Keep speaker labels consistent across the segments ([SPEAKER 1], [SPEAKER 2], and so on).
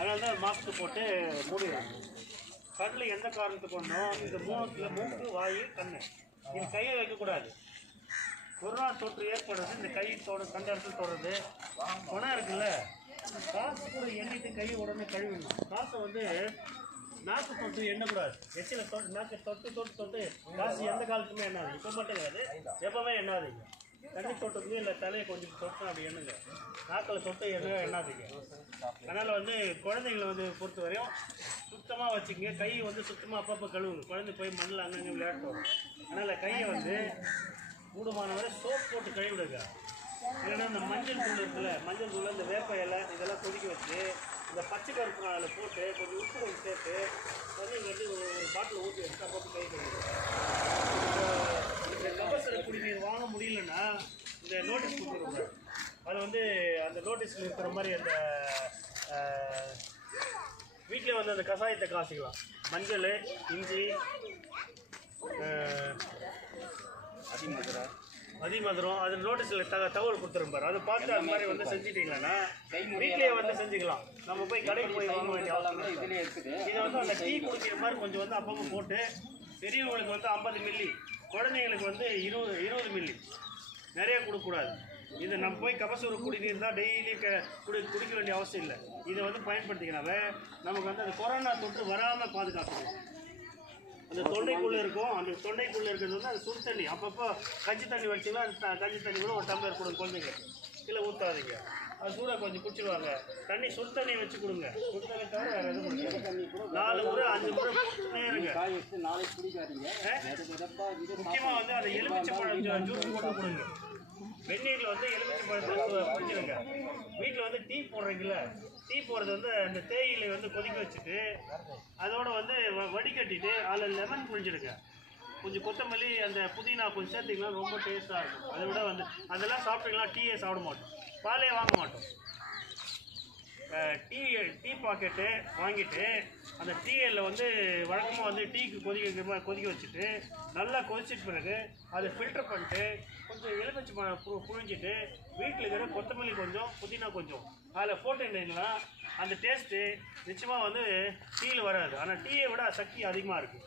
[SPEAKER 1] அதனால தான் மாஸ்க் போட்டு மூடிடுறாங்க. கடலில் எந்த காரணத்துக்கு ஒன்றும் இந்த மூணு மூக்கு வாய் கண்ணு. இது கையை வைக்கக்கூடாது. கொரோனா தொற்று ஏற்படுறது இந்த கை தொட கண்ட இடத்துல தொடுறது. பணம் இருக்குல்ல? காசு கூட எண்ணிட்டு கை உடனே கழுவிடணும் காசை வந்து நாக்கு தொட்டு எண்ணக்கூடாது. எச்சில தொட்டு நாக்கு தொட்டு தொட்டு தொட்டு. காசு எந்த காலத்துக்குமே எண்ணாது. இப்போ மட்டும் கிடையாது. எப்பவுமே எண்ணாதீங்க. தண்ணி தொட்டதுக்கு இல்லை தலையை கொஞ்சம் தொட்டு அப்படி எண்ணுங்க. நாக்கில் தொட்டு எதுவும் எண்ணாதீங்க. அதனால் வந்து குழந்தைங்களை வந்து பொறுத்த வரையும் சுத்தமாக வச்சுக்கங்க. கை வந்து சுத்தமாக அப்பப்போ கழுவுங்க. குழந்தை போய் மண்ணில் அங்கங்கே விளையாட்டு வரும் அதனால் கையை வந்து கூடுமான வரை சோப் போட்டு கழுவிடுங்க. இல்லைன்னா இந்த மஞ்சள் தூள் இருக்குல்ல மஞ்சள் தூள் இந்த வேப்ப இலை இதெல்லாம் கொதிக்க வச்சு இந்த பச்சை கருப்பு அதில் போட்டு கொஞ்சம் உப்பு கொஞ்சம் சேர்த்து தண்ணி கட்டி ஒரு பாட்டில் ஊற்றி வச்சு அப்பப்போ கை கழுவிடுங்க இந்த கபசர குடிநீர் வாங்க முடியலன்னா இந்த நோட்டீஸ் கொடுத்துருங்க அது வந்து அந்த நோட்டீஸில் இருக்கிற மாதிரி அந்த வீட்டில் வந்து அந்த கஷாயத்தை காசிக்கலாம். மஞ்சள் இஞ்சி அஹ், அதிமதுரம் அது நோட்டீஸில் தக தகவல் கொடுத்துருப்பாரு அதை பார்த்து அந்த மாதிரி வந்து செஞ்சுட்டிங்களேன்னா வீட்லேயே வந்து செஞ்சுக்கலாம். நம்ம போய் கடைக்கு போய் வாங்க வேண்டிய அவசியம்
[SPEAKER 2] இதுலேயே இருக்குது
[SPEAKER 1] இதை வந்து அந்த டீ குடிக்கிற மாதிரி கொஞ்சம் வந்து அப்பப்போ போட்டு பெரியவங்களுக்கு வந்து ஐம்பது மில்லி குழந்தைங்களுக்கு வந்து இருபது இருபது மில்லி நிறைய கொடுக்கக்கூடாது. இது நம்ம போய் கபசூர குடிநீர் தான் டெய்லி க குடி குடிக்க வேண்டிய அவசியம் இல்லை. இதை வந்து பயன்படுத்திக்கிறனால நமக்கு வந்து அந்த கொரோனா தொற்று வராமல் பாதுகாத்துக்கலாம் அந்த தொண்டைக்குள்ளே இருக்கும். அந்த தொண்டைக்குள்ளே இருக்கிறது வந்து அது சுடு தண்ணி. அப்பப்போ கஞ்சி தண்ணி வச்சிங்கன்னா அந்த கஞ்சி தண்ணி கூட ஒரு டம்ளர் கொடுங்க குழந்தைங்க. கீழே ஊற்றாதீங்க அது சூடாக கொஞ்சம் குடிச்சிடுவாங்க. தண்ணி சுடு தண்ணி வச்சு கொடுங்க. சுடு தண்ணி தவிர வேறு எதுவும் குடிக்காது
[SPEAKER 2] தண்ணி கூட
[SPEAKER 1] நாலு முறை அஞ்சு முறை குடிச்சுட்டே இருங்க.
[SPEAKER 2] காய வச்சு நாளைக்கு குடிக்காதீங்க.
[SPEAKER 1] முக்கியமாக வந்து அந்த எலுமிச்சை பழம் ஜூஸ் போட்டு கொடுங்க. வெந்நீரில் வந்து எலுமிச்சை பழத்தை குடிச்சிருங்க வீட்டில் வந்து டீ போடுறீங்கள டீ போடுறது வந்து அந்த தேயிலை வந்து கொதிக்க வச்சுட்டு அதோட வந்து வ- வடிகட்டிட்டு அதில் லெமன் புழிஞ்சிடுங்க. கொஞ்சம் கொத்தமல்லி அந்த புதினா கொஞ்சம் சேர்த்திங்கன்னா ரொம்ப டேஸ்ட்டாக இருக்கும். அதை விட வந்து அதெல்லாம் சாப்பிட்டீங்கன்னா டீயே சாப்பிட மாட்டோம். பாலே வாங்க மாட்டோம். டீ டீ பாக்கெட்டு வாங்கிட்டு அந்த டீயில் வந்து வழக்கமாக வந்து டீக்கு கொதிக்க மாதிரி கொதிக்க வச்சுட்டு நல்லா கொதிச்சிட்டு பிறகு அதை ஃபில்டர் பண்ணிட்டு கொஞ்சம் எலுமிச்சை பு புழிஞ்சிட்டு வீட்டில் இருக்கிற கொத்தமல்லி கொஞ்சம் புதினா கொஞ்சம். அதில் போட்டுட்டீங்கன்னா அந்த டேஸ்ட்டு நிச்சயமாக வந்து டீயில் வராது. ஆனால் டீயை விட சக்தி அதிகமாக இருக்குது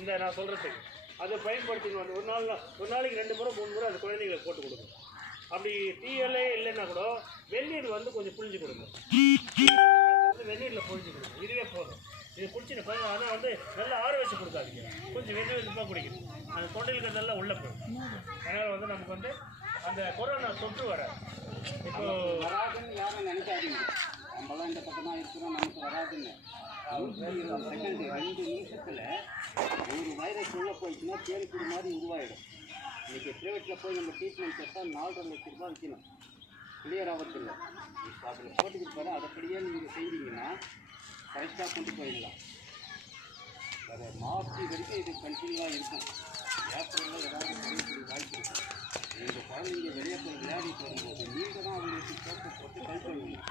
[SPEAKER 1] இந்த நான் சொல்கிறதுக்கு அதை பயன்படுத்திக்கணும். ஒரு நாள் ஒரு நாளைக்கு ரெண்டு முறை மூணு முறை அந்த குழந்தைங்களுக்கு போட்டு கொடுங்க அப்படி டீயலே இல்லைன்னா கூட வெந்நீர் வந்து கொஞ்சம் புழிஞ்சு கொடுங்க. வந்து வெந்நீரில் புழிஞ்சு கொடுங்க. இதுவே போதும். இது குடிச்சு கொஞ்சம் ஆனால் வந்து நல்லா ஆற வச்சு கொடுக்காதீங்க. கொஞ்சம் வெது வெதுப்பாக குடிக்கணும் அந்த தொண்டையில் நல்லா உள்ள போயிடும் அதனால் வந்து நமக்கு வந்து அந்த கொரோனா தொற்று வராது. இப்போ
[SPEAKER 2] வராதுன்னு யாரும் நினைக்காதீங்க. நம்மளாம் இந்த பக்கமாக இருக்கிறோம் நமக்கு வராதுன்னு. செகண்ட் ரெண்டு நிமிஷத்தில் ஒரு வைரஸ் உள்ளே போயிடுச்சுன்னா தேடிக்கிற மாதிரி உருவாயிடும். இன்னைக்கு ப்ரைவேட்டில் போய் நம்ம ட்ரீட்மெண்ட் எடுத்தால் நாலரை லட்ச ரூபா விற்கணும் கிளியர் ஆகிறதில்ல இப்போ அதில் போட்டுக்கிட்டு பாரு அதைப்படியே நீங்கள் செய்தீங்கன்னா கரெக்டாக கொண்டு போயிடலாம். வேறு மார்ச் வரைக்கும் இது கண்டினியூவாக இருக்கும். ஏப்ரலில் ஏதாவது பண்ணக்கூடிய வாய்ப்பு இருக்கும் எங்கள் குழந்தைங்க வெளியே போய் விளையாடிட்டு வரும்போது நீங்கள் தான் அவங்களுக்கு சோப்பு போட்டு கழட்டணும்